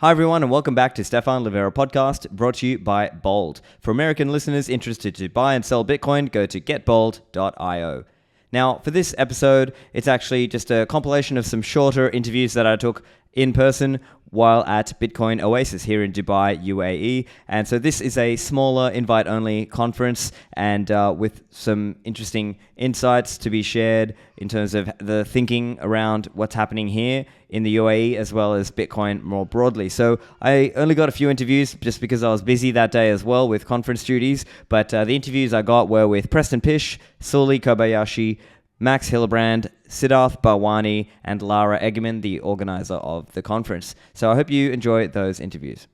Hi everyone and welcome back to Stephan Livera podcast brought to you by Bold. For American listeners interested to buy and sell Bitcoin, go to getbold.io. Now, for this episode, it's actually just a compilation of some shorter interviews that I took in person while at Bitcoin Oasis here in Dubai, UAE. And so this is a smaller invite-only conference and with some interesting insights to be shared in terms of the thinking around what's happening here in the UAE as well as Bitcoin more broadly. So I only got a few interviews just because I was busy that day as well with conference duties. But the interviews I got were with Preston Pysh, Sooly Kobayashi, Max Hillebrand, Siddarth Bharwani, and Lara Eggiman, the organizer of the conference. So I hope you enjoy those interviews.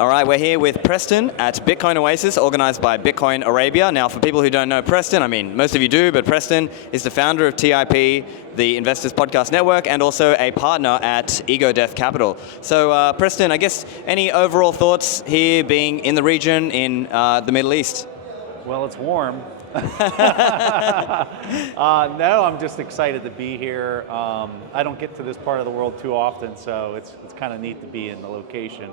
All right, we're here with Preston at Bitcoin Oasis, organized by Bitcoin Arabia. Now, for people who don't know Preston, I mean, most of you do, but Preston is the founder of TIP, the Investors Podcast Network, and also a partner at Ego Death Capital. So, Preston, I guess any overall thoughts here being in the region in the Middle East? Well, it's warm. No, I'm just excited to be here. I don't get to this part of the world too often, so it's kind of neat to be in the location.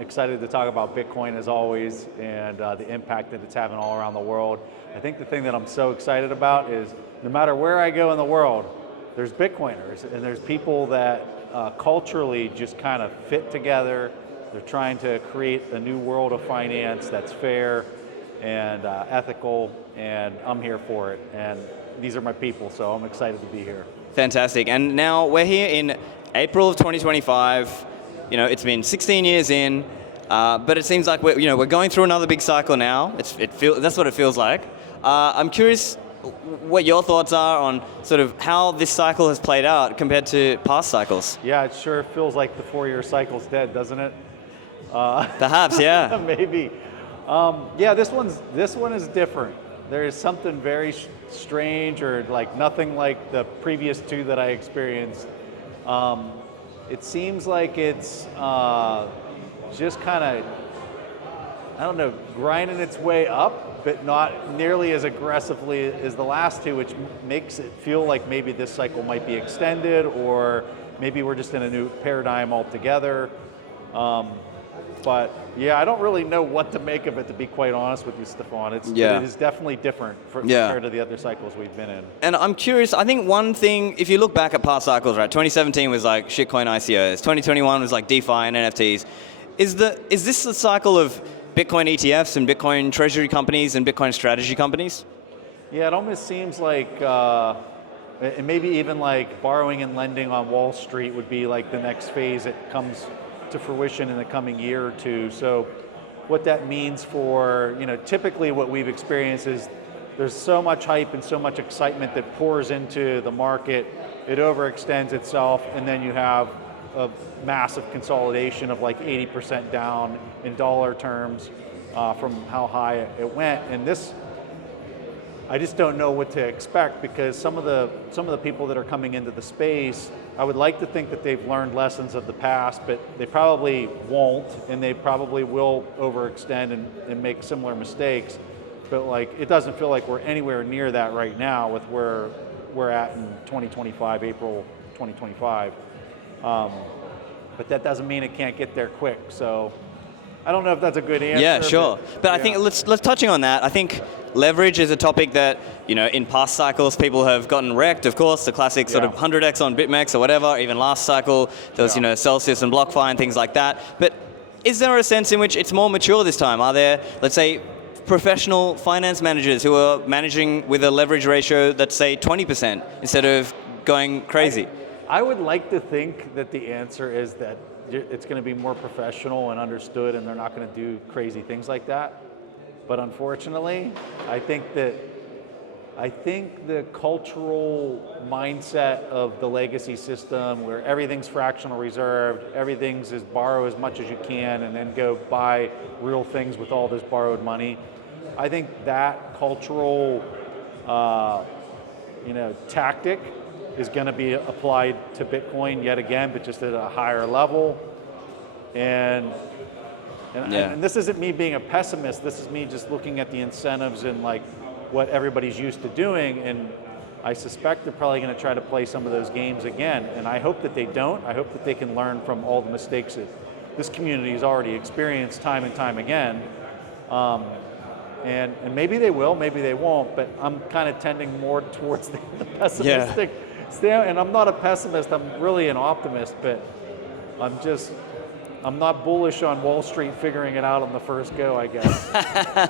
Excited to talk about Bitcoin as always and the impact that it's having all around the world. I think the thing that I'm so excited about is no matter where I go in the world, there's Bitcoiners and there's people that culturally just kind of fit together. They're trying to create a new world of finance that's fair and ethical, and I'm here for it. And these are my people, so I'm excited to be here. Fantastic. And now we're here in April of 2025. You know, it's been 16 years in, but it seems like we're going through another big cycle now. That's what it feels like. I'm curious what your thoughts are on sort of how this cycle has played out compared to past cycles. Yeah, it sure feels like the 4-year cycle's dead, doesn't it? Perhaps, yeah. Maybe. Yeah, this one is different. There is something very strange, or like nothing like the previous two that I experienced. It seems like it's just kind of, I don't know, grinding its way up, but not nearly as aggressively as the last two, which makes it feel like maybe this cycle might be extended, or maybe we're just in a new paradigm altogether. But yeah, I don't really know what to make of it, to be quite honest with you, Stefan. It is definitely different compared to the other cycles we've been in. And I'm curious, I think one thing, if you look back at past cycles, right, 2017 was like shitcoin ICOs, 2021 was like DeFi and NFTs. Is this the cycle of Bitcoin ETFs and Bitcoin treasury companies and Bitcoin strategy companies? Yeah, it almost seems like, and maybe even like borrowing and lending on Wall Street would be like the next phase that comes to fruition in the coming year or two. So what that means for, typically what we've experienced is there's so much hype and so much excitement that pours into the market, it overextends itself, and then you have a massive consolidation of like 80% down in dollar terms from how high it went. And this, I just don't know what to expect, because some of the people that are coming into the space, I would like to think that they've learned lessons of the past, but they probably won't, and they probably will overextend and make similar mistakes. But like, it doesn't feel like we're anywhere near that right now with where we're at in 2025, April 2025. But that doesn't mean it can't get there quick. So I don't know if that's a good answer. Yeah, sure. But I think let's touching on that. I think leverage is a topic that, in past cycles people have gotten wrecked. Of course, the classic sort of 100x on BitMEX or whatever. Even last cycle, there was Celsius and BlockFi and things like that. But is there a sense in which it's more mature this time? Are there, let's say, professional finance managers who are managing with a leverage ratio that's say 20% instead of going crazy? I would like to think that the answer is that it's going to be more professional and understood, and they're not going to do crazy things like that. But unfortunately, I think the cultural mindset of the legacy system, where everything's fractional reserved, everything's is borrow as much as you can and then go buy real things with all this borrowed money. I think that cultural tactic is going to be applied to Bitcoin yet again, but just at a higher level. And this isn't me being a pessimist. This is me just looking at the incentives and like what everybody's used to doing. And I suspect they're probably going to try to play some of those games again, and I hope that they don't. I hope that they can learn from all the mistakes that this community has already experienced time and time again. And maybe they will, maybe they won't, but I'm kind of tending more towards the pessimistic stand. And I'm not a pessimist, I'm really an optimist, but I'm not bullish on Wall Street figuring it out on the first go, I guess.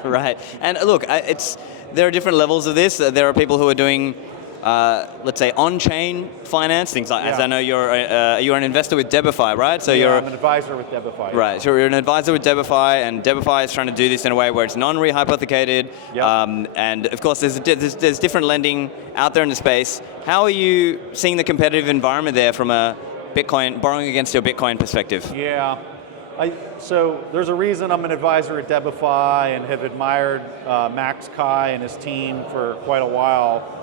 Right. And look, there are different levels of this. There are people who are doing, let's say, on-chain finance, things like, as I know you're an investor with Debify, right? So I'm an advisor with Debify. Right, so you're an advisor with Debify, and Debify is trying to do this in a way where it's non-rehypothecated, and of course there's different lending out there in the space. How are you seeing the competitive environment there from a Bitcoin, borrowing against your Bitcoin perspective? Yeah, so there's a reason I'm an advisor at Debify and have admired Max Kai and his team for quite a while.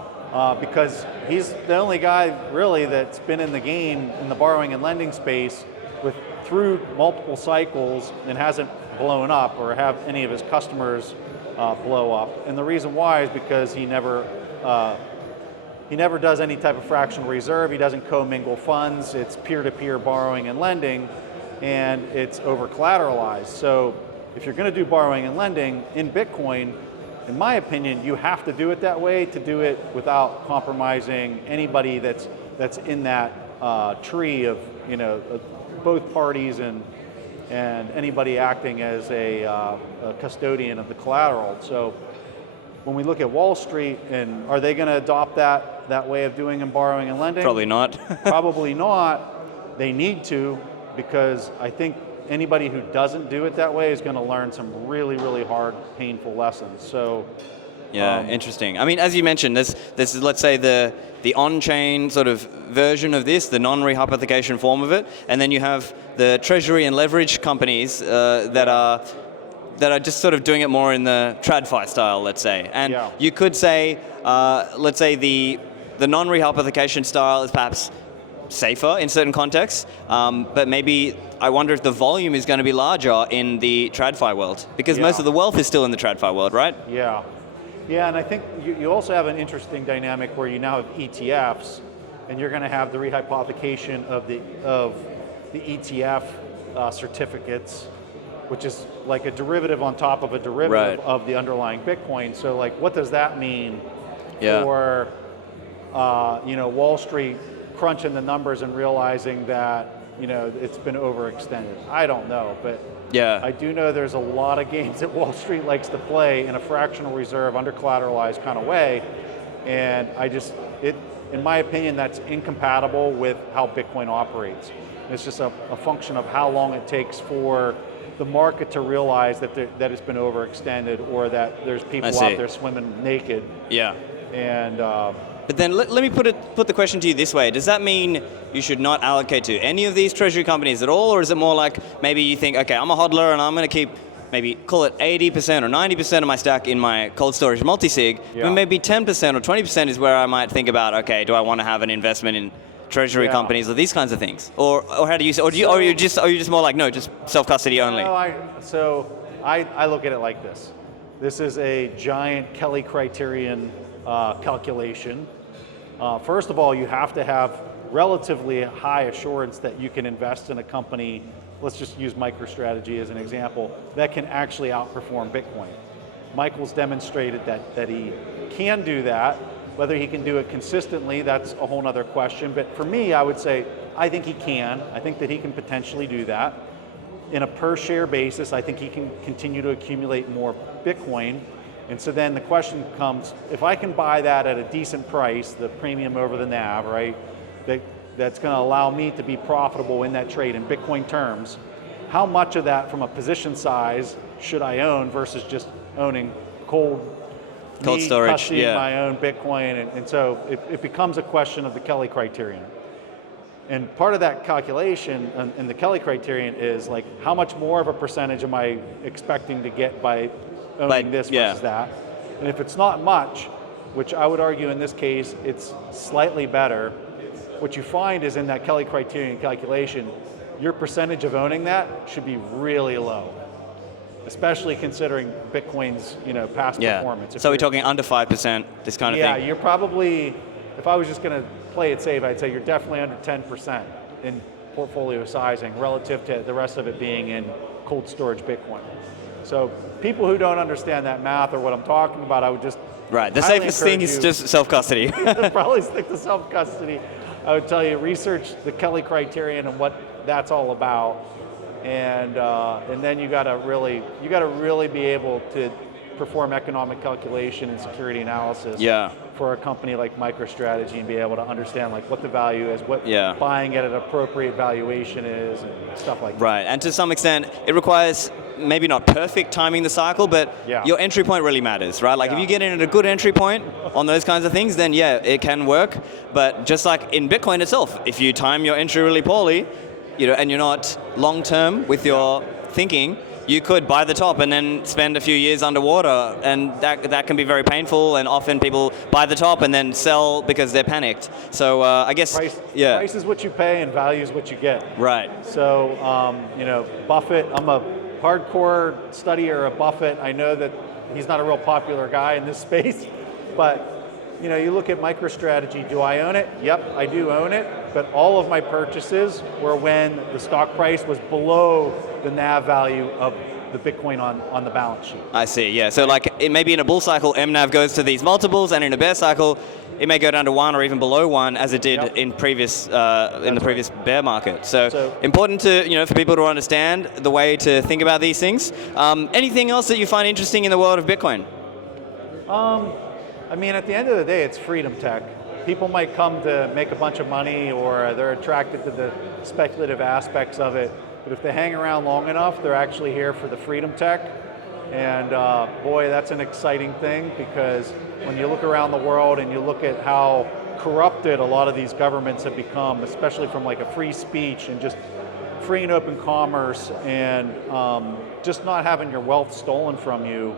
Because he's the only guy really that's been in the game in the borrowing and lending space through multiple cycles and hasn't blown up or have any of his customers blow up. And the reason why is because he never does any type of fractional reserve. He doesn't commingle funds. It's peer-to-peer borrowing and lending, and it's over-collateralized. So if you're going to do borrowing and lending in Bitcoin, in my opinion, you have to do it that way to do it without compromising anybody that's in that tree of both parties and anybody acting as a custodian of the collateral. So when we look at Wall Street, and are they going to adopt that way of doing and borrowing and lending? Probably not. Probably not. They need to, because I think anybody who doesn't do it that way is going to learn some really, really hard, painful lessons. So, interesting. I mean, as you mentioned, this is, let's say, the on-chain sort of version of this, the non-rehypothecation form of it, and then you have the treasury and leverage companies that are just sort of doing it more in the TradFi style, let's say. And you could say, let's say the non-rehypothecation style is perhaps safer in certain contexts, but maybe I wonder if the volume is going to be larger in the TradFi world, because most of the wealth is still in the TradFi world, right? Yeah, and I think you also have an interesting dynamic where you now have ETFs, and you're going to have the rehypothecation of the ETF certificates, which is like a derivative on top of a derivative of the underlying Bitcoin. So, like, what does that mean for Wall Street crunching the numbers and realizing that it's been overextended? I don't know, but I do know there's a lot of games that Wall Street likes to play in a fractional reserve, under collateralized kind of way, and in my opinion, that's incompatible with how Bitcoin operates. It's just a function of how long it takes for the market to realize that it's been overextended, or that there's people out there swimming naked. Yeah. And but then let me put the question to you this way. Does that mean you should not allocate to any of these treasury companies at all? Or is it more like maybe you think, okay, I'm a hodler and I'm going to keep, maybe call it 80% or 90% of my stack in my cold storage multi-sig, but maybe 10% or 20% is where I might think about, okay, do I want to have an investment in treasury companies or these kinds of things? Or how do you, or are you just more like, no, just self-custody only? No, I look at it like this. This is a giant Kelly criterion calculation. First of all, you have to have relatively high assurance that you can invest in a company, let's just use MicroStrategy as an example, that can actually outperform Bitcoin. Michael's demonstrated that he can do that. Whether he can do it consistently, that's a whole other question. But for me, I would say, I think he can. I think that he can potentially do that. In a per share basis, I think he can continue to accumulate more Bitcoin. And so then the question comes, if I can buy that at a decent price, the premium over the NAV, right, that's going to allow me to be profitable in that trade in Bitcoin terms, how much of that from a position size should I own versus just owning cold storage, my own Bitcoin? And so it becomes a question of the Kelly criterion. And part of that calculation and the Kelly criterion is like, how much more of a percentage am I expecting to get by owning this versus that? And if it's not much, which I would argue in this case, it's slightly better, what you find is in that Kelly criterion calculation, your percentage of owning that should be really low, especially considering Bitcoin's past performance. So we're talking under 5%, this kind of thing? Yeah, you're probably, if I was just going to play it safe, I'd say you're definitely under 10% in portfolio sizing relative to the rest of it being in cold storage Bitcoin. So people who don't understand that math or what I'm talking about, I would just Right, the safest thing is just self-custody. probably stick to self-custody. I would tell you, research the Kelly criterion and what that's all about, and then you got to really be able to perform economic calculation and security analysis for a company like MicroStrategy and be able to understand like what the value is, what buying at an appropriate valuation is, and stuff like that. Right, and to some extent, it requires maybe not perfect timing the cycle, but your entry point really matters, right? Like if you get in at a good entry point on those kinds of things, then it can work. But just like in Bitcoin itself, if you time your entry really poorly, and you're not long-term with your thinking, you could buy the top and then spend a few years underwater, and that can be very painful, and often people buy the top and then sell because they're panicked. So I guess price is what you pay and value is what you get. Right. So Buffett, I'm a hardcore studier of Buffett. I know that he's not a real popular guy in this space, but you look at MicroStrategy, do I own it? Yep, I do own it, but all of my purchases were when the stock price was below the NAV value of the Bitcoin on the balance sheet. I see, yeah. So like it maybe in a bull cycle, MNAV goes to these multiples, and in a bear cycle, it may go down to 1 or even below 1, as it did in the previous bear market. So important to for people to understand the way to think about these things. Anything else that you find interesting in the world of Bitcoin? I mean, at the end of the day, it's freedom tech. People might come to make a bunch of money, or they're attracted to the speculative aspects of it. But if they hang around long enough, they're actually here for the freedom tech. And boy, that's an exciting thing, because when you look around the world and you look at how corrupted a lot of these governments have become, especially from like a free speech and just free and open commerce, and just not having your wealth stolen from you,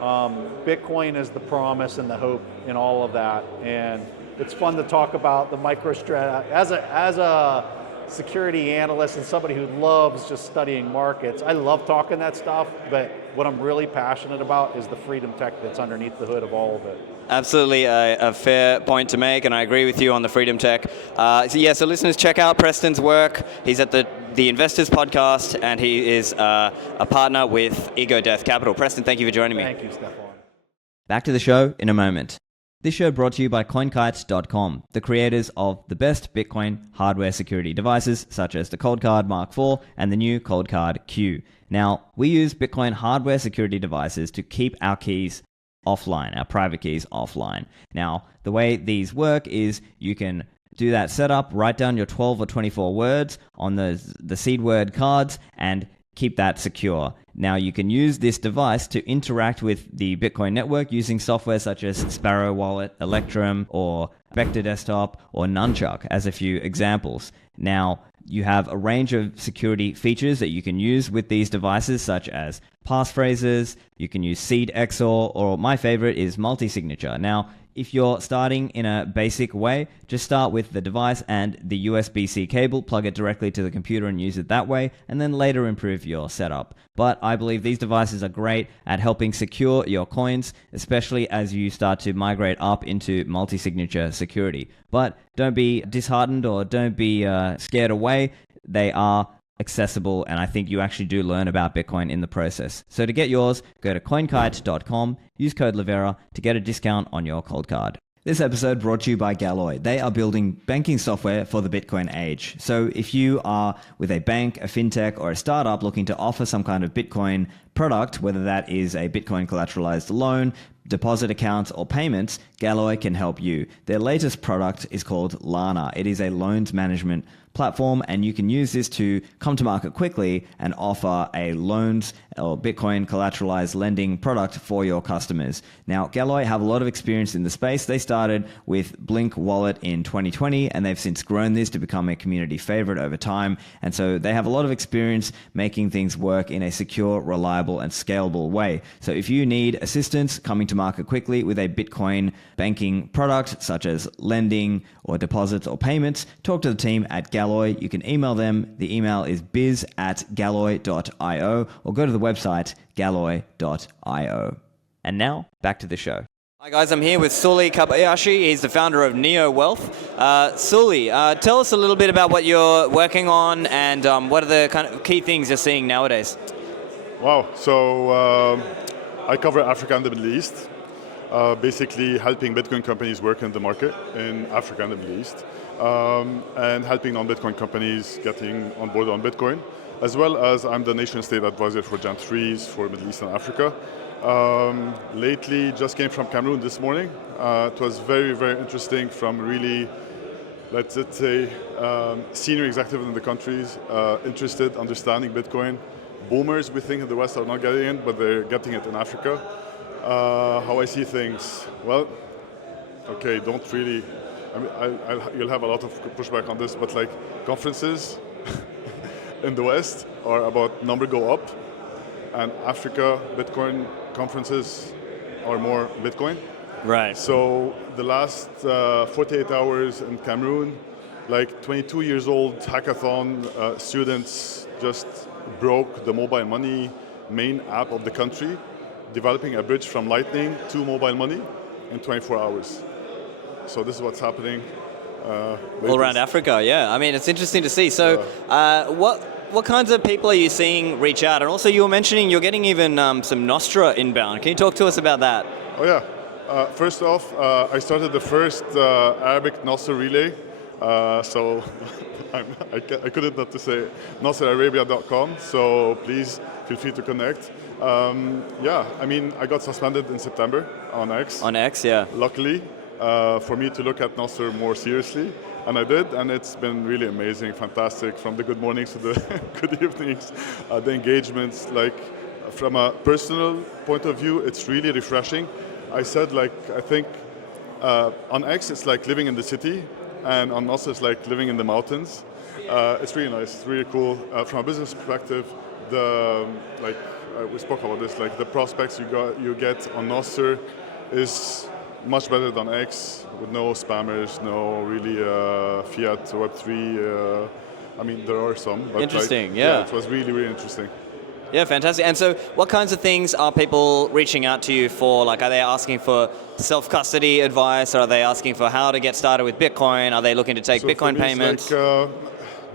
Bitcoin is the promise and the hope in all of that. And it's fun to talk about the MicroStrategy as a security analyst and somebody who loves just studying markets. I love talking that stuff, but what I'm really passionate about is the freedom tech that's underneath the hood of all of it. Absolutely a fair point to make, and I agree with you on the freedom tech. So listeners, check out Preston's work. He's at the Investors Podcast, and he is a partner with Ego Death Capital. Preston, thank you for joining me. Thank you, Stephan. Back to the show in a moment. This show brought to you by CoinKite.com, the creators of the best Bitcoin hardware security devices, such as the Coldcard Mark IV and the new Coldcard Q. Now, we use Bitcoin hardware security devices to keep our keys offline, our private keys offline. Now, the way these work is you can do that setup, write down your 12 or 24 words on the seed word cards, and keep that secure. Now, you can use this device to interact with the Bitcoin network using software such as Sparrow Wallet, Electrum, or Vector Desktop, or Nunchuck as a few examples. Now, you have a range of security features that you can use with these devices, such as passphrases. You can use seed XOR, or my favorite is multi-signature. Now, if you're starting in a basic way, just start with the device and the USB-C cable, plug it directly to the computer and use it that way, and then later improve your setup. But I believe these devices are great at helping secure your coins, especially as you start to migrate up into multi-signature security. But don't be disheartened or don't be scared away. They are accessible, and I think you actually do learn about Bitcoin in the process. So to get yours, go to coinkite.com, use code Livera to get a discount on your cold card. This episode brought to you by Galoy. They are building banking software for the Bitcoin age. So if you are with a bank, a fintech, or a startup looking to offer some kind of Bitcoin product, whether that is a Bitcoin collateralized loan, deposit accounts, or payments, Galoy can help you. Their latest product is called Lara. It is a loans management platform, and you can use this to come to market quickly and offer a loans or Bitcoin collateralized lending product for your customers. Now, Galoy have a lot of experience in the space. They started with Blink Wallet in 2020, and they've since grown this to become a community favorite over time. And so they have a lot of experience making things work in a secure, reliable, and scalable way. So if you need assistance coming to market quickly with a Bitcoin banking product, such as lending or deposits or payments, talk to the team at Galoy. You can email them. The email is biz@galoy.io, or go to the website galoy.io. And now, back to the show. Hi guys, I'm here with Sooly Kobayashi. He's the founder of Neo Wealth. Sooly, tell us a little bit about what you're working on and what are the kind of key things you're seeing nowadays. Wow, so I cover Africa and the Middle East, basically helping Bitcoin companies work in the market in Africa and the Middle East, and helping non-Bitcoin companies getting on board on Bitcoin, as well as I'm the nation state advisor for Gen 3s for Middle East and Africa. Lately, just came from Cameroon this morning. It was very, very interesting from really, let's say, senior executives in the countries interested, understanding Bitcoin. Boomers, we think in the West are not getting it, but they're getting it in Africa. How I see things, well, okay, don't really, I mean, you'll have a lot of pushback on this, but like conferences in the West are about number go up, and Africa, Bitcoin conferences are more Bitcoin. Right. So the last 48 hours in Cameroon, like 22 years old hackathon students just broke the mobile money main app of the country, developing a bridge from Lightning to mobile money in 24 hours. So this is what's happening. All around Africa, yeah. I mean, it's interesting to see. So what kinds of people are you seeing reach out? And also you were mentioning you're getting even some Nostra inbound. Can you talk to us about that? Oh yeah. First off, I started the first Arabic Nostra relay. So I couldn't not to say NostraArabia.com. So please feel free to connect. Yeah, I mean, I got suspended in September on X. On X, yeah. Luckily, for me to look at Nostra more seriously. And I did, and it's been really amazing, fantastic, from the good mornings to the good evenings, the engagements. Like, from a personal point of view, it's really refreshing. I said, like, I think on X, it's like living in the city, and on Nostra, it's like living in the mountains. It's really nice, it's really cool. From a business perspective, we spoke about this, like the prospects you get on Nostra is much better than X, with no spammers, no really fiat Web3. I mean, there are some. But interesting, yeah. It was really, really interesting. Yeah, fantastic. And so what kinds of things are people reaching out to you for? Like, are they asking for self-custody advice? Or are they asking for how to get started with Bitcoin? Are they looking to take Bitcoin payments? Like,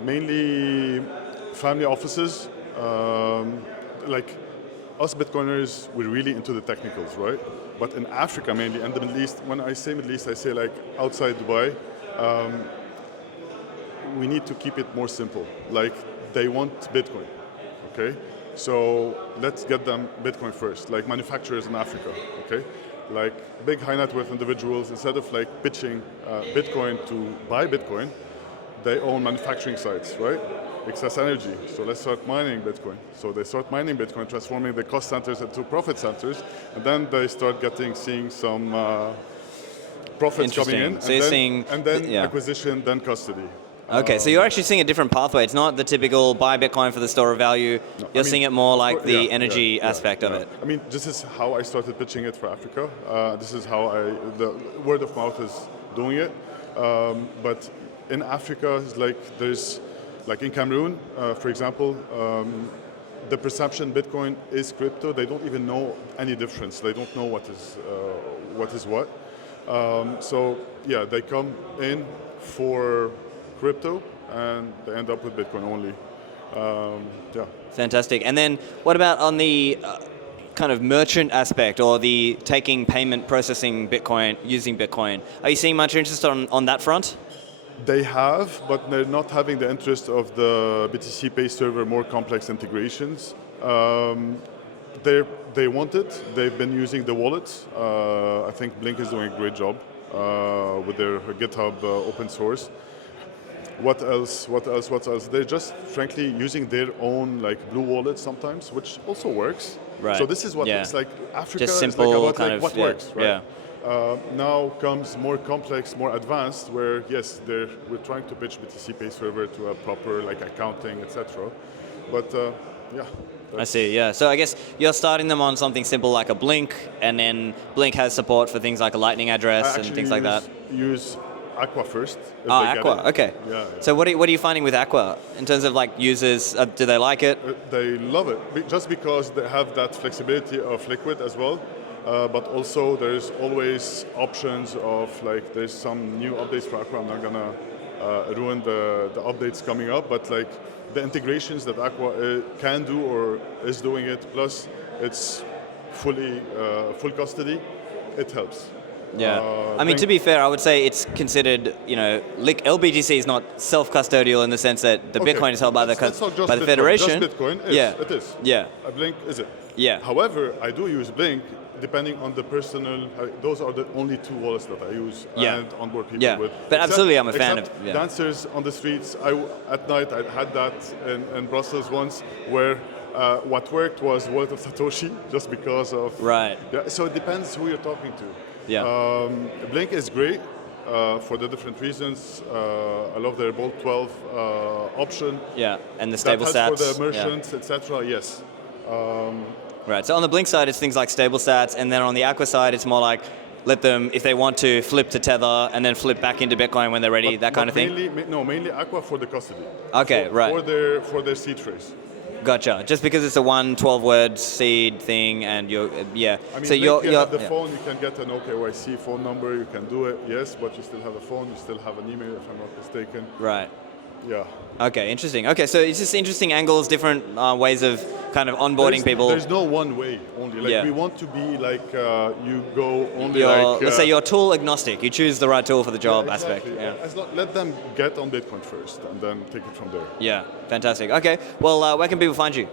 mainly family offices. Like, us Bitcoiners, we're really into the technicals, right? But in Africa mainly, and the Middle East, when I say Middle East, I say like outside Dubai, we need to keep it more simple. Like, they want Bitcoin, okay? So let's get them Bitcoin first, like manufacturers in Africa, okay? Like big high net worth individuals, instead of like pitching Bitcoin to buy Bitcoin, they own manufacturing sites, right? Excess energy, so let's start mining Bitcoin. So they start mining Bitcoin, transforming the cost centers into profit centers, and then they start seeing some profits coming in, so and then acquisition, then custody. Okay, so you're actually seeing a different pathway. It's not the typical buy Bitcoin for the store of value. No, you're seeing it more like the energy aspect of it. I mean, this is how I started pitching it for Africa. This is how the word of mouth is doing it. But in Africa, it's like there's, like in Cameroon, for example, the perception Bitcoin is crypto. They don't even know any difference. They don't know what is what. So yeah, they come in for crypto and they end up with Bitcoin only. Yeah. Fantastic. And then what about on the kind of merchant aspect or the taking payment, processing Bitcoin, using Bitcoin? Are you seeing much interest on that front? They have, but they're not having the interest of the BTC Pay server, more complex integrations. They want it. They've been using the wallets. I think Blink is doing a great job with their GitHub open source. What else? They're just frankly using their own like blue wallet sometimes, which also works. Right. So this is what it's like. Africa just simple, is like about kind like of, what works, right? Yeah. Now comes more complex, more advanced, where yes, we're trying to pitch BTC Pay server to a proper like accounting, etc. But yeah. I see, yeah. So I guess you're starting them on something simple like a Blink, and then Blink has support for things like a Lightning address and things like that. Use Aqua first. If Oh, they get Aqua. it. Okay. Yeah. So what are you finding with Aqua in terms of like users? Do they like it? They love it just because they have that flexibility of liquid as well. But also there's always options of like there's some new updates for Aqua. I'm not gonna ruin the updates coming up, but like the integrations that Aqua can do or is doing it, plus it's fully full custody, it helps. Yeah. I mean, to be fair, I would say it's considered, LBGC is not self-custodial in the sense that the Bitcoin is held by the Federation. Just Bitcoin is. Yeah. It is. Yeah. Blink is it. Yeah. However, I do use Blink depending on the personal. Those are the only two wallets that I use and onboard people with. But absolutely, I'm a fan of. Yeah. Dancers on the streets. At night I had that in Brussels once where. What worked was Wallet of Satoshi, just because of... Right. Yeah, so it depends who you're talking to. Yeah. Blink is great for the different reasons. I love their Bolt 12 option. Yeah, and the stable sats. For the merchants, etc. Yes. Right, so on the Blink side, it's things like stable sats, and then on the Aqua side, it's more like let them, if they want to, flip to Tether and then flip back into Bitcoin when they're ready, that kind of thing? Mainly Aqua for the custody. Okay, right. For their seed trace. Gotcha. Just because it's a 12-word seed thing, and yeah. I mean, so you have the phone, you can get an OKYC phone number, you can do it, yes, but you still have a phone, you still have an email, if I'm not mistaken. Right. Yeah. Okay, interesting. Okay, so it's just interesting angles, different ways of kind of onboarding people. There's no one way only. Like we want to be like you go only let's say you're tool agnostic. You choose the right tool for the job aspect. Yeah. Let them get on Bitcoin first and then take it from there. Yeah, fantastic. Okay, well, where can people find you?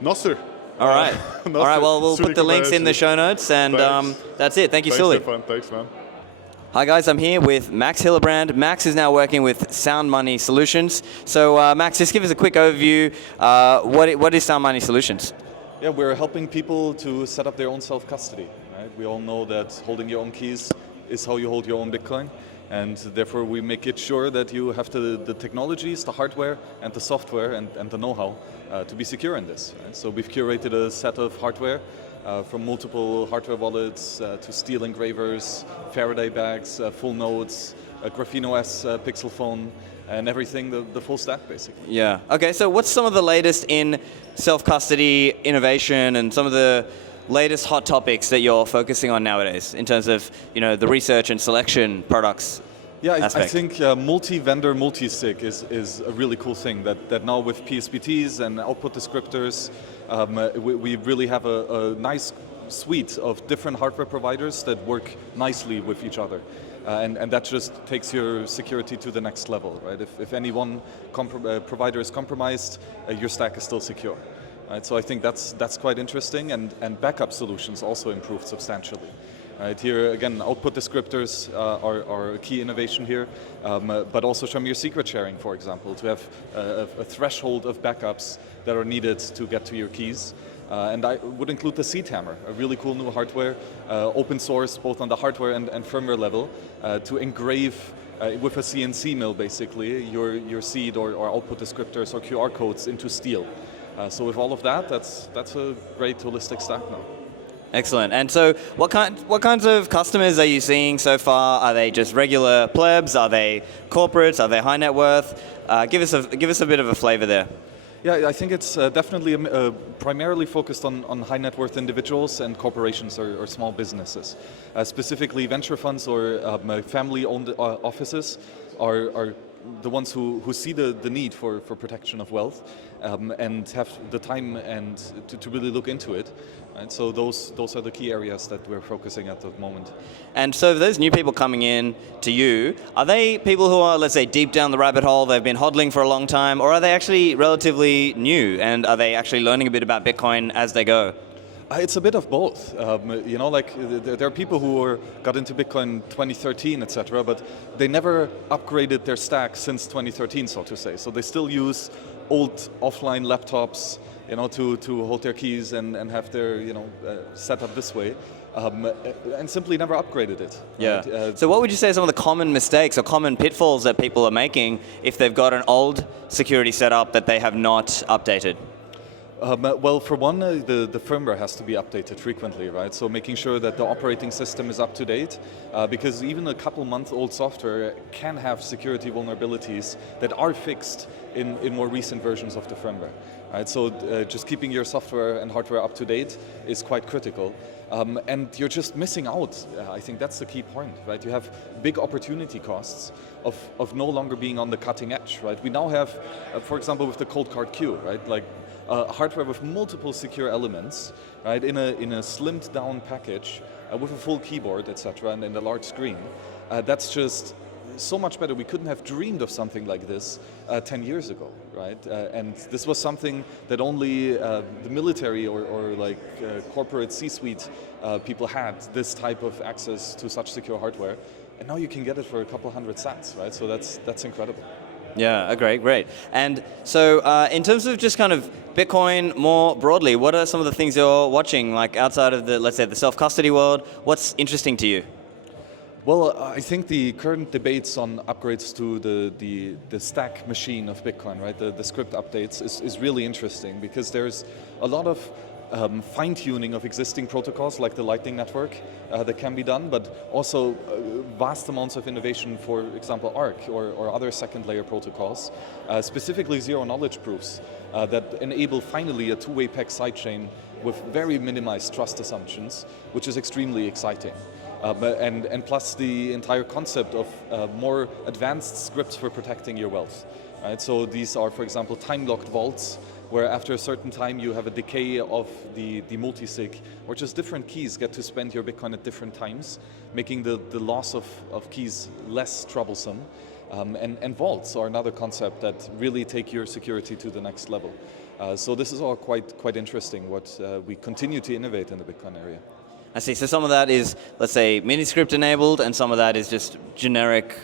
Nasser. All right. All right, well, we'll put the links in the show notes, and that's it. Thank you, Sooly. Stephan. Thanks, man. Hi guys, I'm here with Max Hillebrand. Max is now working with Sound Money Solutions. So Max, just give us a quick overview. What is Sound Money Solutions? Yeah, we're helping people to set up their own self-custody. Right? We all know that holding your own keys is how you hold your own Bitcoin. And therefore we make it sure that you have the technologies, the hardware and the software and the know-how to be secure in this. Right? So we've curated a set of hardware from multiple hardware wallets to steel engravers, Faraday bags, full nodes, a Graphene OS Pixel phone, and everything, the full stack basically. Yeah. Okay, so what's some of the latest in self-custody innovation and some of the latest hot topics that you're focusing on nowadays in terms of the research and selection products? Yeah, I think multi-vendor, multi-sig is a really cool thing that now with PSBTs and output descriptors, we really have a nice suite of different hardware providers that work nicely with each other. And that just takes your security to the next level, right? If any one provider is compromised, your stack is still secure. Right? So I think that's quite interesting, and backup solutions also improved substantially. Right, here again, output descriptors are a key innovation here, but also Shamir secret sharing, for example, to have a threshold of backups that are needed to get to your keys. And I would include the seed hammer, a really cool new hardware, open source both on the hardware and firmware level, to engrave with a CNC mill basically your seed or output descriptors or QR codes into steel. So with all of that, that's a great holistic stack now. Excellent. And so what kinds of customers are you seeing so far? Are they just regular plebs? Are they corporates? Are they high net worth? Give us a bit of a flavor there. Yeah, I think it's definitely primarily focused on high net worth individuals and corporations or small businesses. Specifically venture funds or family owned offices are the ones who see the need for protection of wealth and have the time and to really look into it. And so those are the key areas that we're focusing at the moment. And so those new people coming in to you, are they people who are, let's say, deep down the rabbit hole, they've been hodling for a long time, or are they actually relatively new, and are they actually learning a bit about Bitcoin as they go? It's a bit of both. There are people who got into Bitcoin 2013, etc., but they never upgraded their stack since 2013, so to say. So they still use old offline laptops, to hold their keys and have their, set up this way, and simply never upgraded it. Yeah. Right? So what would you say are some of the common mistakes or common pitfalls that people are making if they've got an old security setup that they have not updated? Well, for one, the firmware has to be updated frequently, right? So making sure that the operating system is up to date, because even a couple-month-old software can have security vulnerabilities that are fixed in more recent versions of the firmware. Right? So just keeping your software and hardware up to date is quite critical. And you're just missing out. I think that's the key point, right? You have big opportunity costs of no longer being on the cutting edge, right? We now have, for example, with the cold card queue, right? Like hardware with multiple secure elements, right? In a slimmed down package with a full keyboard, etc., and a large screen. That's just so much better. We couldn't have dreamed of something like this 10 years ago, right? And this was something that only the military or like corporate C-suite people had, this type of access to such secure hardware. And now you can get it for a couple hundred cents, right? So that's incredible. Yeah, great. And so in terms of just kind of Bitcoin more broadly, what are some of the things you're watching, like outside of the, let's say, the self-custody world? What's interesting to you? Well, I think the current debates on upgrades to the stack machine of Bitcoin, right, the script updates, is really interesting because there's a lot of fine-tuning of existing protocols like the Lightning Network that can be done, but also vast amounts of innovation, for example, ARC or other second-layer protocols, specifically zero-knowledge proofs that enable finally a two-way peg sidechain with very minimized trust assumptions, which is extremely exciting. And plus the entire concept of more advanced scripts for protecting your wealth. Right? So these are, for example, time-locked vaults, where after a certain time you have a decay of the multi-sig, or just different keys get to spend your Bitcoin at different times, making the loss of keys less troublesome. And vaults are another concept that really take your security to the next level. So this is all quite interesting, what we continue to innovate in the Bitcoin area. I see. So some of that is, let's say, miniscript enabled, and some of that is just generic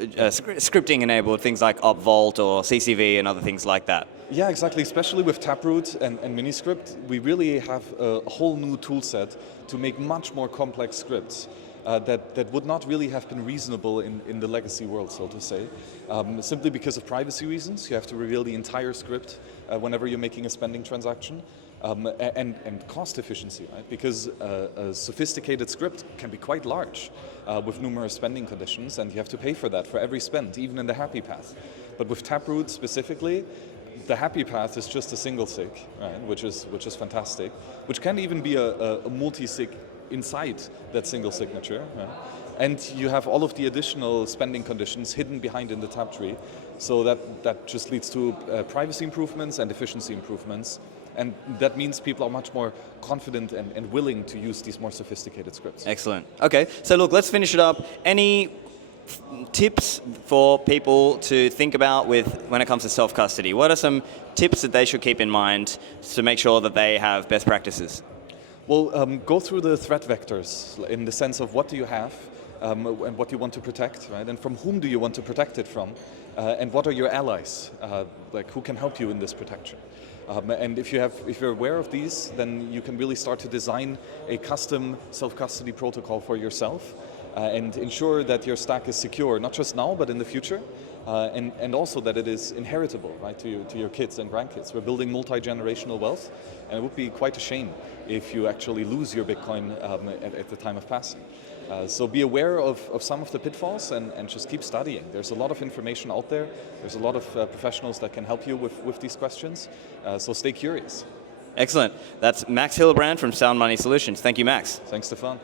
scripting enabled, things like opvault or CCV and other things like that. Yeah, exactly. Especially with Taproot and miniscript, we really have a whole new tool set to make much more complex scripts that would not really have been reasonable in the legacy world, so to say. Simply because of privacy reasons, you have to reveal the entire script whenever you're making a spending transaction. And cost efficiency, right? Because a sophisticated script can be quite large with numerous spending conditions, and you have to pay for that for every spend, even in the happy path. But with Taproot specifically, the happy path is just a single sig, right? Which is fantastic. Which can even be a multi-sig inside that single signature, right? And you have all of the additional spending conditions hidden behind in the tab tree, so that just leads to privacy improvements and efficiency improvements. And that means people are much more confident and willing to use these more sophisticated scripts. Excellent. Okay, so look, let's finish it up. Any tips for people to think about when it comes to self-custody? What are some tips that they should keep in mind to make sure that they have best practices? Well, go through the threat vectors in the sense of what do you have and what you want to protect, right? And from whom do you want to protect it from? And what are your allies? Like who can help you in this protection? And if you're aware of these, then you can really start to design a custom self-custody protocol for yourself and ensure that your stack is secure, not just now, but in the future, and also that it is inheritable, right, to your kids and grandkids. We're building multi-generational wealth, and it would be quite a shame if you actually lose your Bitcoin at the time of passing. So be aware of some of the pitfalls and just keep studying. There's a lot of information out there. There's a lot of professionals that can help you with these questions. So stay curious. Excellent. That's Max Hillebrand from Sound Money Solutions. Thank you, Max. Thanks, Stephan.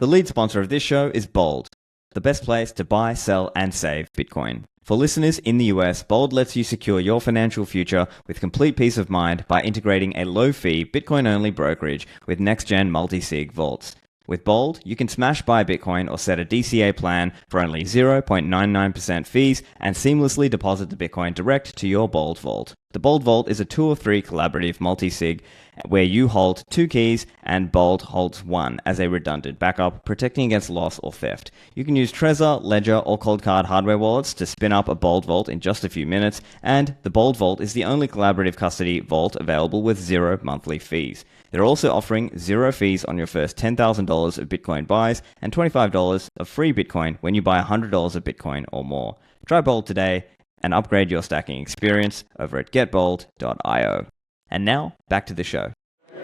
The lead sponsor of this show is Bold, the best place to buy, sell, and save Bitcoin. For listeners in the US, Bold lets you secure your financial future with complete peace of mind by integrating a low-fee, Bitcoin-only brokerage with next-gen multi-sig vaults. With Bold, you can smash buy Bitcoin or set a DCA plan for only 0.99% fees and seamlessly deposit the Bitcoin direct to your Bold vault. The Bold vault is a 2 of 3 collaborative multi-sig where you hold 2 keys and Bold holds 1 as a redundant backup, protecting against loss or theft. You can use Trezor, Ledger, or Coldcard hardware wallets to spin up a Bold vault in just a few minutes, and the Bold vault is the only collaborative custody vault available with 0 monthly fees. They're also offering 0 fees on your first $10,000 of Bitcoin buys and $25 of free Bitcoin when you buy $100 of Bitcoin or more. Try Bold today and upgrade your stacking experience over at getbold.io. And now, back to the show.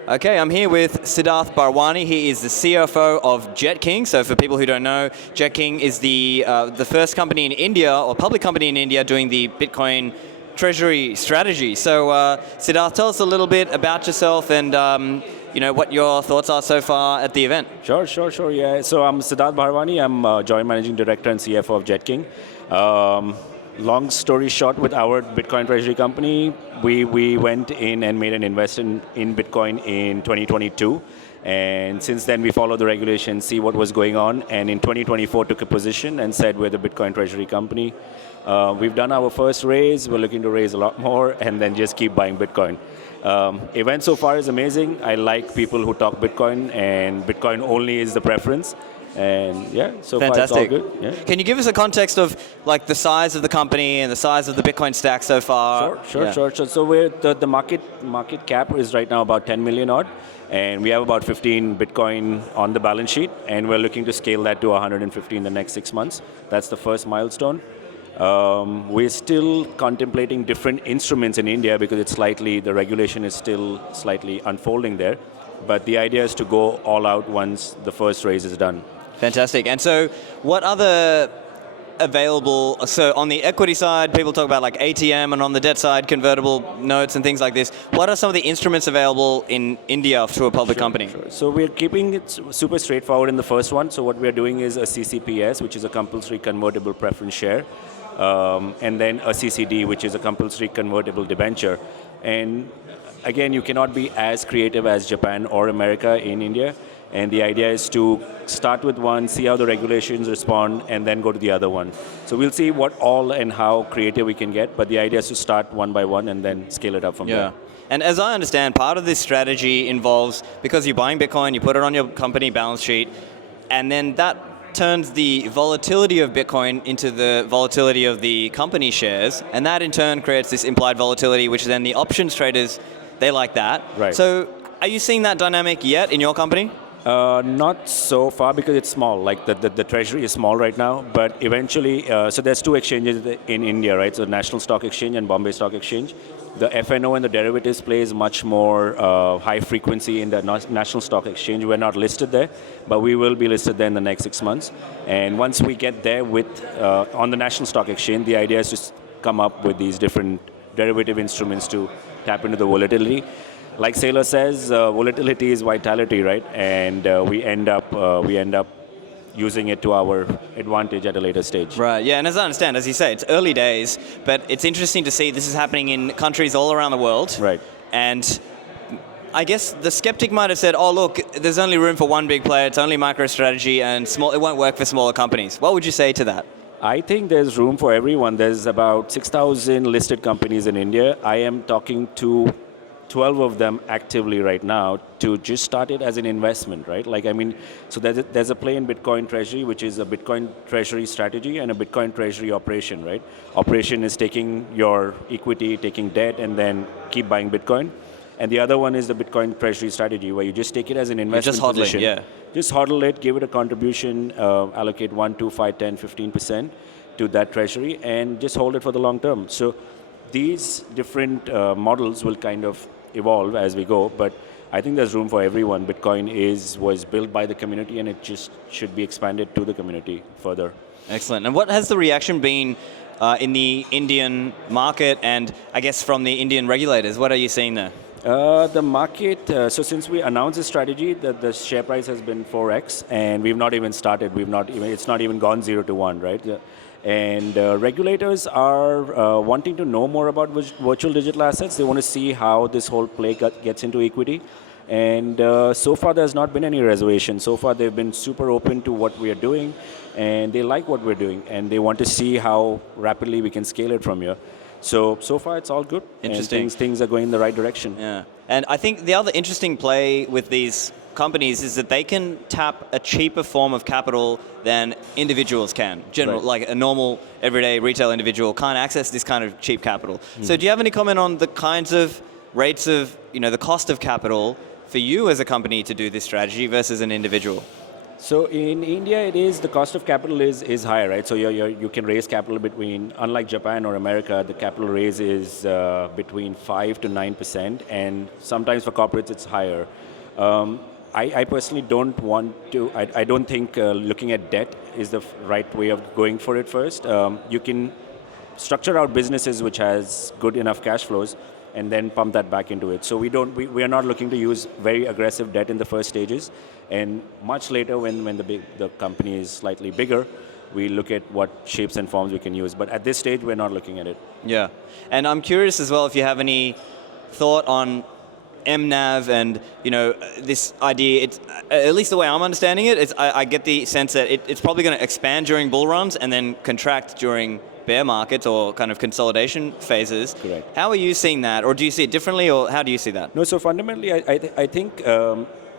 Okay, I'm here with Siddarth Bharwani. He is the CFO of JetKing. So for people who don't know, JetKing is the first company in India, or public company in India, doing the Bitcoin treasury strategy. So Siddarth, tell us a little bit about yourself and what your thoughts are so far at the event. Sure. Yeah. So I'm Siddarth Bharwani. I'm Joint Managing Director and CFO of JetKing. Long story short, with our Bitcoin treasury company, we went in and made an investment in Bitcoin in 2022. And since then, we followed the regulations, see what was going on. And in 2024, took a position and said we're the Bitcoin treasury company. We've done our first raise. We're looking to raise a lot more and then just keep buying Bitcoin. Event so far is amazing. I like people who talk Bitcoin, and Bitcoin only is the preference. And yeah, so fantastic. far it's all good. Yeah. Can you give us a context of like the size of the company and the size of the Bitcoin stack so far? Sure. So the market cap is right now about 10 million odd, and we have about 15 Bitcoin on the balance sheet, and we're looking to scale that to 150 in the next 6 months. That's the first milestone. We're still contemplating different instruments in India because the regulation is still slightly unfolding there. But the idea is to go all out once the first raise is done. Fantastic. And so what other available, so on the equity side, people talk about like ATM, and on the debt side, convertible notes and things like this. What are some of the instruments available in India to a public company? Sure. So we're keeping it super straightforward in the first one. So what we're doing is a CCPS, which is a compulsory convertible preference share, and then a CCD, which is a compulsory convertible debenture. And again, you cannot be as creative as Japan or America in India. And the idea is to start with one, see how the regulations respond, and then go to the other one. So we'll see what all and how creative we can get, but the idea is to start one by one and then scale it up from there. And as I understand, part of this strategy involves, because you're buying Bitcoin, you put it on your company balance sheet, and then that turns the volatility of Bitcoin into the volatility of the company shares, and that in turn creates this implied volatility, which then the options traders, they like that. Right. So are you seeing that dynamic yet in your company? Not so far because it's small. Like the treasury is small right now, but eventually, so there's two exchanges in India, right? So National Stock Exchange and Bombay Stock Exchange. The FNO and the derivatives plays much more high frequency in the National Stock Exchange. We're not listed there, but we will be listed there in the next 6 months. And once we get there on the National Stock Exchange, the idea is to come up with these different derivative instruments to tap into the volatility. Like Sailor says, volatility is vitality, right? And we end up using it to our advantage at a later stage. Right, yeah, and as I understand, as you say, it's early days, but it's interesting to see this is happening in countries all around the world. Right. And I guess the skeptic might have said, oh, look, there's only room for one big player, it's only MicroStrategy, and it won't work for smaller companies. What would you say to that? I think there's room for everyone. There's about 6,000 listed companies in India. I am talking to 12 of them actively right now to just start it as an investment, right? So there's a play in Bitcoin Treasury, which is a Bitcoin Treasury strategy and a Bitcoin Treasury operation, right? Operation is taking your equity, taking debt, and then keep buying Bitcoin. And the other one is the Bitcoin Treasury strategy, where you just take it as an investment position. Just hodl it, give it a contribution, allocate 1, 2, 5, 10, 15% to that treasury, and just hold it for the long term. So these different models will kind of evolve as we go, but I think there's room for everyone. Bitcoin was built by the community, and it just should be expanded to the community further. Excellent. And what has the reaction been in the Indian market, and I guess from the Indian regulators? What are you seeing there? The market, so since we announced the strategy, the share price has been 4x, and we've not even started. It's not even gone 0 to 1, right? And regulators are wanting to know more about virtual digital assets. They want to see how this whole play gets into equity. And so far, there's not been any reservation. So far, they've been super open to what we are doing, and they like what we're doing, and they want to see how rapidly we can scale it from here. So far, it's all good. Interesting. And things are going in the right direction. Yeah. And I think the other interesting play with these companies is that they can tap a cheaper form of capital than individuals can. Right. Like a normal, everyday retail individual can't access this kind of cheap capital. So do you have any comment on the kinds of rates of, the cost of capital for you as a company to do this strategy versus an individual? So in India, it is the cost of capital is higher, right? So you can raise capital between, unlike Japan or America, the capital raise is between 5 to 9%, and sometimes for corporates it's higher. I personally don't want to. I don't think looking at debt is the right way of going for it first. You can structure out businesses which has good enough cash flows and then pump that back into it. So we are not looking to use very aggressive debt in the first stages, and much later when the company is slightly bigger, we look at what shapes and forms we can use. But at this stage, we're not looking at it. Yeah, and I'm curious as well if you have any thought on MNAV and this idea. It's at least the way I'm understanding it. I get the sense that it's probably going to expand during bull runs and then contract during bear markets or kind of consolidation phases. Correct. How are you seeing that, or do you see it differently, or how do you see that? No, so fundamentally, I think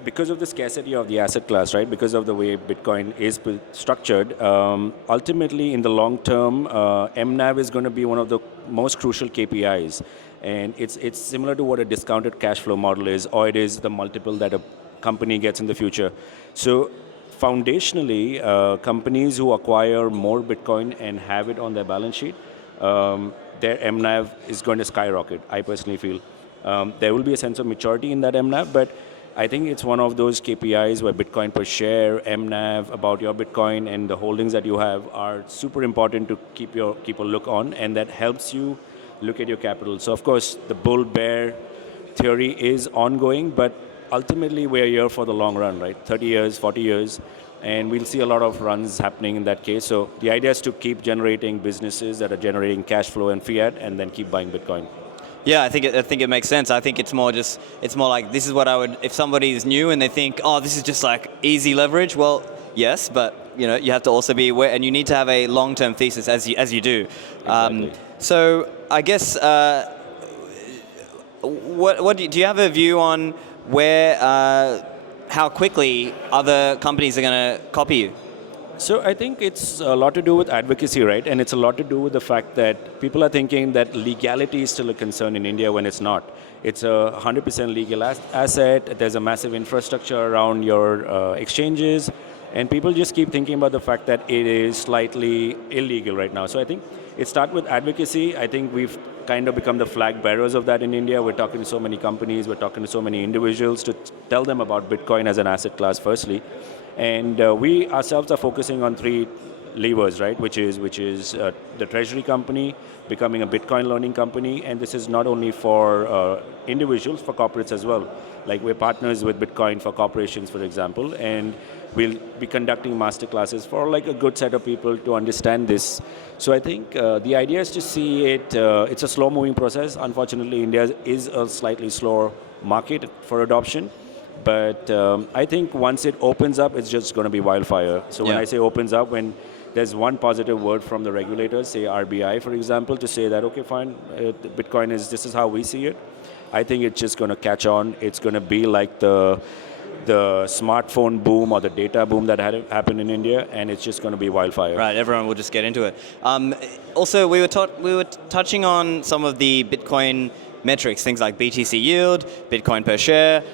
because of the scarcity of the asset class, right? Because of the way Bitcoin is structured, ultimately in the long term, MNAV is going to be one of the most crucial KPIs, and it's similar to what a discounted cash flow model is, or it is the multiple that a company gets in the future. So foundationally, companies who acquire more Bitcoin and have it on their balance sheet, their MNAV is going to skyrocket, I personally feel. There will be a sense of maturity in that MNAV, but I think it's one of those KPIs where Bitcoin per share, MNAV, about your Bitcoin and the holdings that you have are super important to keep a look on, and that helps you look at your capital. So of course, the bull-bear theory is ongoing, but ultimately we're here for the long run, right? 30 years, 40 years, and we'll see a lot of runs happening in that case. So the idea is to keep generating businesses that are generating cash flow and fiat, and then keep buying Bitcoin. Yeah, I think it makes sense. I think it's more like this is what I would, if somebody is new and they think, oh, this is just like easy leverage. Well, yes, but you have to also be aware, and you need to have a long-term thesis as you do. Exactly. So I guess what do you have a view on where how quickly other companies are going to copy you? So I think it's a lot to do with advocacy, right? And it's a lot to do with the fact that people are thinking that legality is still a concern in India when it's not. It's a 100% legal asset. There's a massive infrastructure around your exchanges. And people just keep thinking about the fact that it is slightly illegal right now. So I think it starts with advocacy. I think we've kind of become the flag bearers of that in India. We're talking to so many companies. We're talking to so many individuals to tell them about Bitcoin as an asset class, firstly. And we ourselves are focusing on 3 levers, right? Which is the treasury company, becoming a Bitcoin learning company, and this is not only for individuals, for corporates as well. Like we're partners with Bitcoin for corporations, for example, and we'll be conducting masterclasses for like a good set of people to understand this. So I think the idea is to see it. It's a slow-moving process. Unfortunately, India is a slightly slower market for adoption. But I think once it opens up, it's just going to be wildfire. So when I say opens up, when there's one positive word from the regulators, say RBI, for example, to say that, okay, fine, Bitcoin this is how we see it, I think it's just going to catch on. It's going to be like the smartphone boom or the data boom that had happened in India, and it's just going to be wildfire. Right, everyone will just get into it. Also, we were touching on some of the Bitcoin metrics, things like BTC yield, Bitcoin per share.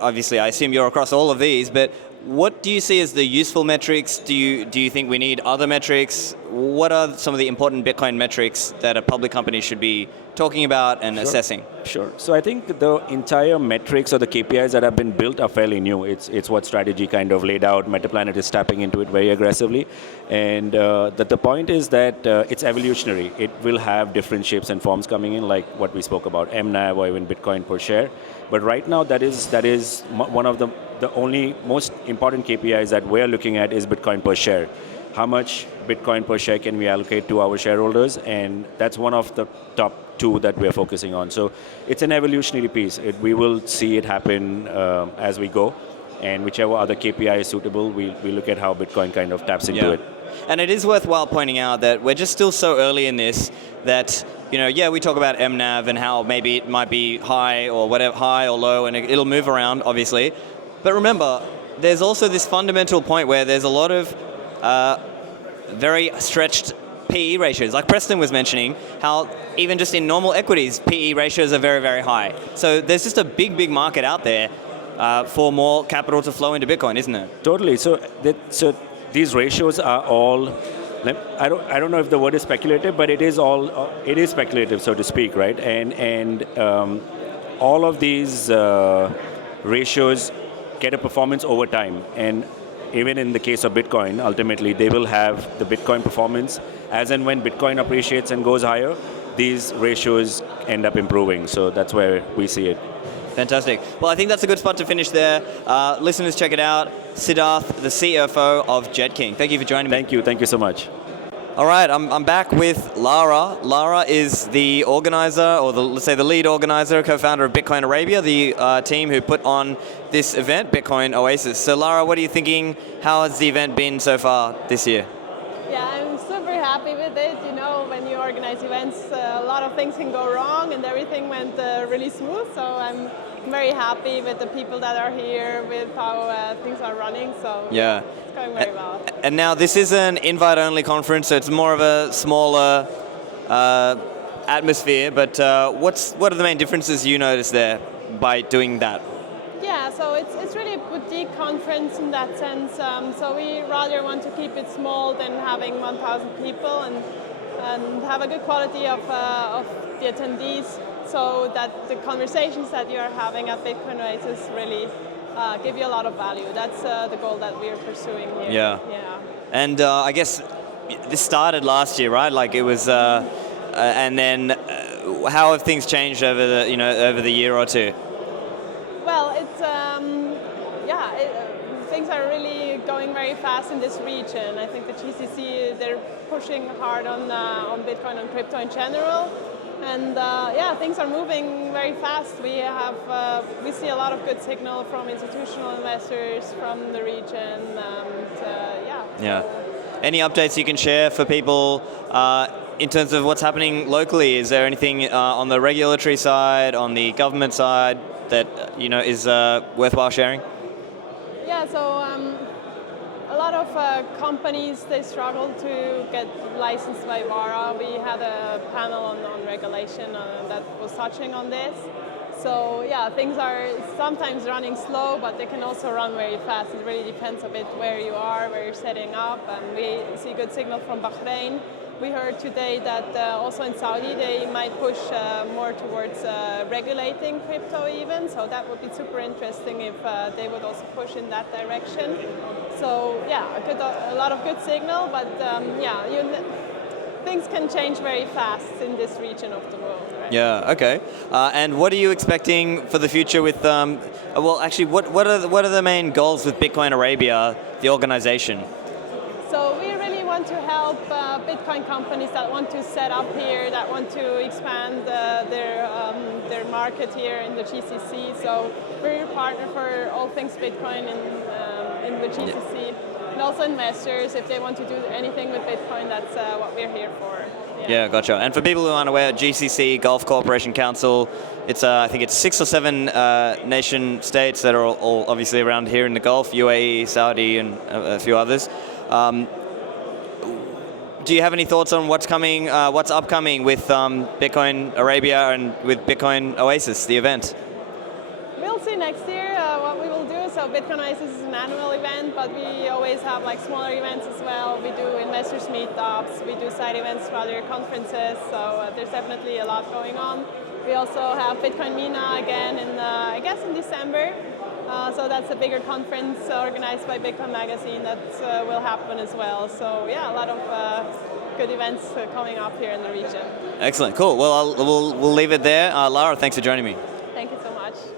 Obviously, I assume you're across all of these, but what do you see as the useful metrics? Do you think we need other metrics? What are some of the important Bitcoin metrics that a public company should be talking about and assessing? Sure. So I think the entire metrics or the KPIs that have been built are fairly new. It's what strategy kind of laid out. Metaplanet is tapping into it very aggressively. And the point is that it's evolutionary. It will have different shapes and forms coming in, like what we spoke about, MNAV or even Bitcoin per share. But right now, that is one of the only most important KPIs that we're looking at is Bitcoin per share. How much Bitcoin per share can we allocate to our shareholders? And that's one of the top 2 that we're focusing on. So it's an evolutionary piece. We will see it happen as we go. And whichever other KPI is suitable, we look at how Bitcoin kind of taps into it. And it is worthwhile pointing out that we're just still so early in this that, we talk about MNAV and how maybe it might be high or whatever, high or low, and it'll move around, obviously. But remember, there's also this fundamental point where there's a lot of very stretched PE ratios. Like Preston was mentioning, how even just in normal equities, PE ratios are very, very high. So there's just a big, big market out there. for more capital to flow into Bitcoin, isn't it? Totally. So these ratios are all. I don't know if the word is speculative, but it is speculative, so to speak, right? And all of these ratios get a performance over time, and even in the case of Bitcoin, ultimately they will have the Bitcoin performance as and when Bitcoin appreciates and goes higher. These ratios end up improving, so that's where we see it. Fantastic. Well, I think that's a good spot to finish there. Listeners, check it out. Siddarth, the CFO of JetKing. Thank you for joining me. Thank you so much. All right, I'm back with Lara. Lara is the organizer, or let's say the lead organizer, co-founder of Bitcoin Arabia, the team who put on this event, Bitcoin Oasis. So Lara, what are you thinking? How has the event been so far this year? Yeah, I'm super happy with it. You know, when you organize events, a lot of things can go wrong, and everything went really smooth. So I'm very happy with the people that are here, with how things are running. So yeah, it's going very well. And now this is an invite-only conference, so it's more of a smaller atmosphere. But what are the main differences you notice there by doing that? Yeah, so it's really a boutique conference in that sense. So we rather want to keep it small than having 1,000 people, and have a good quality of the attendees, so that the conversations that you are having at Bitcoin Oasis really give you a lot of value. That's the goal that we are pursuing here. Yeah. And I guess this started last year, right? Like it was, and then how have things changed over the year or two? Well, things are really going very fast in this region. I think the GCC, they're pushing hard on Bitcoin and crypto in general, and things are moving very fast. We see a lot of good signal from institutional investors from the region. Any updates you can share for people in terms of what's happening locally? Is there anything on the regulatory side, on the government side, that is worthwhile sharing? Yeah, so a lot of companies, they struggle to get licensed by VARA. We had a panel on regulation that was touching on this. So yeah, things are sometimes running slow, but they can also run very fast. It really depends a bit where you are, where you're setting up, and we see good signal from Bahrain. We heard today that also in Saudi they might push more towards regulating crypto even, so that would be super interesting if they would also push in that direction. So yeah, a lot of good signal, but things can change very fast in this region of the world. Right? Yeah. Okay. And what are you expecting for the future with? What are the main goals with Bitcoin Arabia, the organization? So we really want to help Bitcoin companies that want to set up here, that want to expand their market here in the GCC. So we're your partner for all things Bitcoin in the GCC. And also investors, if they want to do anything with Bitcoin, that's what we're here for. Yeah, gotcha. And for people who aren't aware, GCC, Gulf Cooperation Council, it's I think it's 6 or 7 nation states that are all obviously around here in the Gulf, UAE, Saudi, and a few others. Do you have any thoughts on what's upcoming with Bitcoin Arabia and with Bitcoin Oasis, the event? We'll see next year what we will do. So Bitcoin Oasis is an annual event, but we always have like smaller events as well. We do investors meetups, we do side events for other conferences. So there's definitely a lot going on. We also have Bitcoin MENA again I guess in December. So that's a bigger conference organized by Bitcoin Magazine that will happen as well. So yeah, a lot of good events coming up here in the region. Excellent, cool. Well, we'll leave it there. Lara, thanks for joining me.